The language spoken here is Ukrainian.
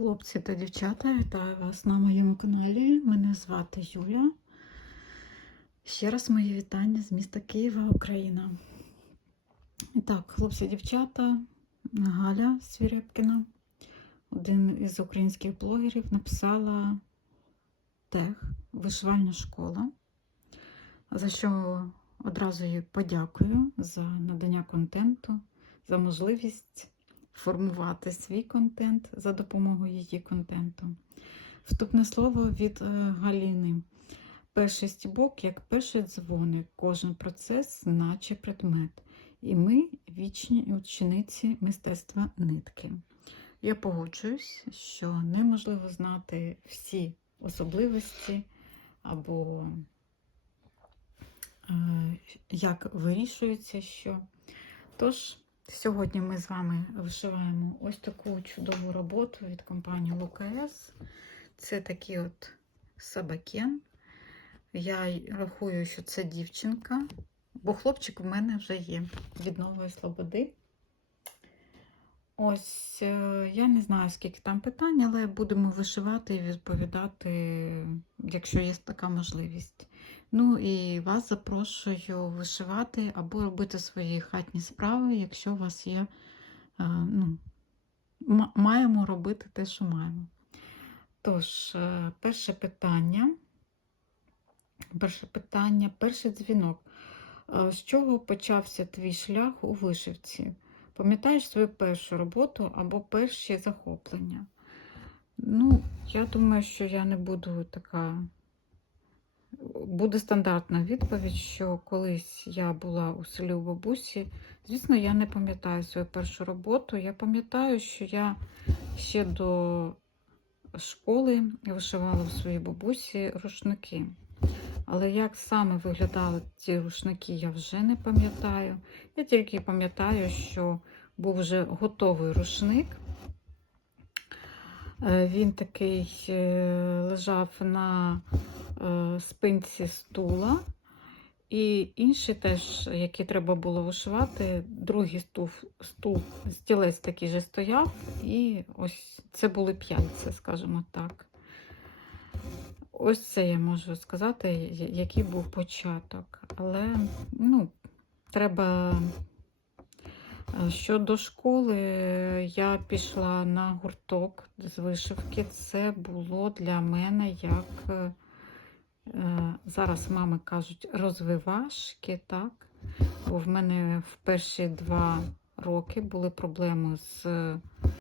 Хлопці та дівчата, вітаю вас на моєму каналі. Мене звати Юля. Ще раз мої вітання з міста Києва, Україна. І так, хлопці, дівчата, Галя Свірепкіна, один із українських блогерів, написала тег Вишивальна школа, за що одразу їй подякую за надання контенту, за можливість формувати свій контент за допомогою її контенту. Вступне слово від е, Галіни. Перший стібок, як перший дзвоник, кожен процес, наче предмет. І ми вічні учениці мистецтва нитки. Я погоджуюсь, що неможливо знати всі особливості або е, як вирішується що. Тож, Сьогодні ми з вами вишиваємо ось таку чудову роботу від компанії ЛКС. Це такий от сабакен. Я рахую, що це дівчинка, бо хлопчик в мене вже є від нової слободи. Ось, е, я не знаю, скільки там питань, але будемо вишивати і відповідати, якщо є така можливість. Ну і вас запрошую вишивати або робити свої хатні справи, якщо у вас є, е, ну, маємо робити те, що маємо. Тож, е, перше питання. Перше питання, перший дзвінок. Е, З чого почався твій шлях у вишивці? Пам'ятаєш свою першу роботу або перші захоплення? Ну, я думаю, що я не буду така. Буде стандартна відповідь, що колись я була у селі у бабусі. Звісно, я не пам'ятаю свою першу роботу. Я пам'ятаю, що я ще до школи вишивала у своїй бабусі рушники. Але як саме виглядали ці рушники, я вже не пам'ятаю. Я тільки пам'ятаю, що був вже готовий рушник. Е, Він такий е, лежав на спинці стула. І інші теж, які треба було вишивати, другий стул, стул стілець такий же стояв, і ось це були п'яльці, скажімо так. Ось це я можу сказати, який був початок. Але ну, треба. Е, Щодо школи, я пішла на гурток з вишивки. Це було для мене як е, зараз мами кажуть розвивашки, так? Бо в мене в перші два роки були проблеми з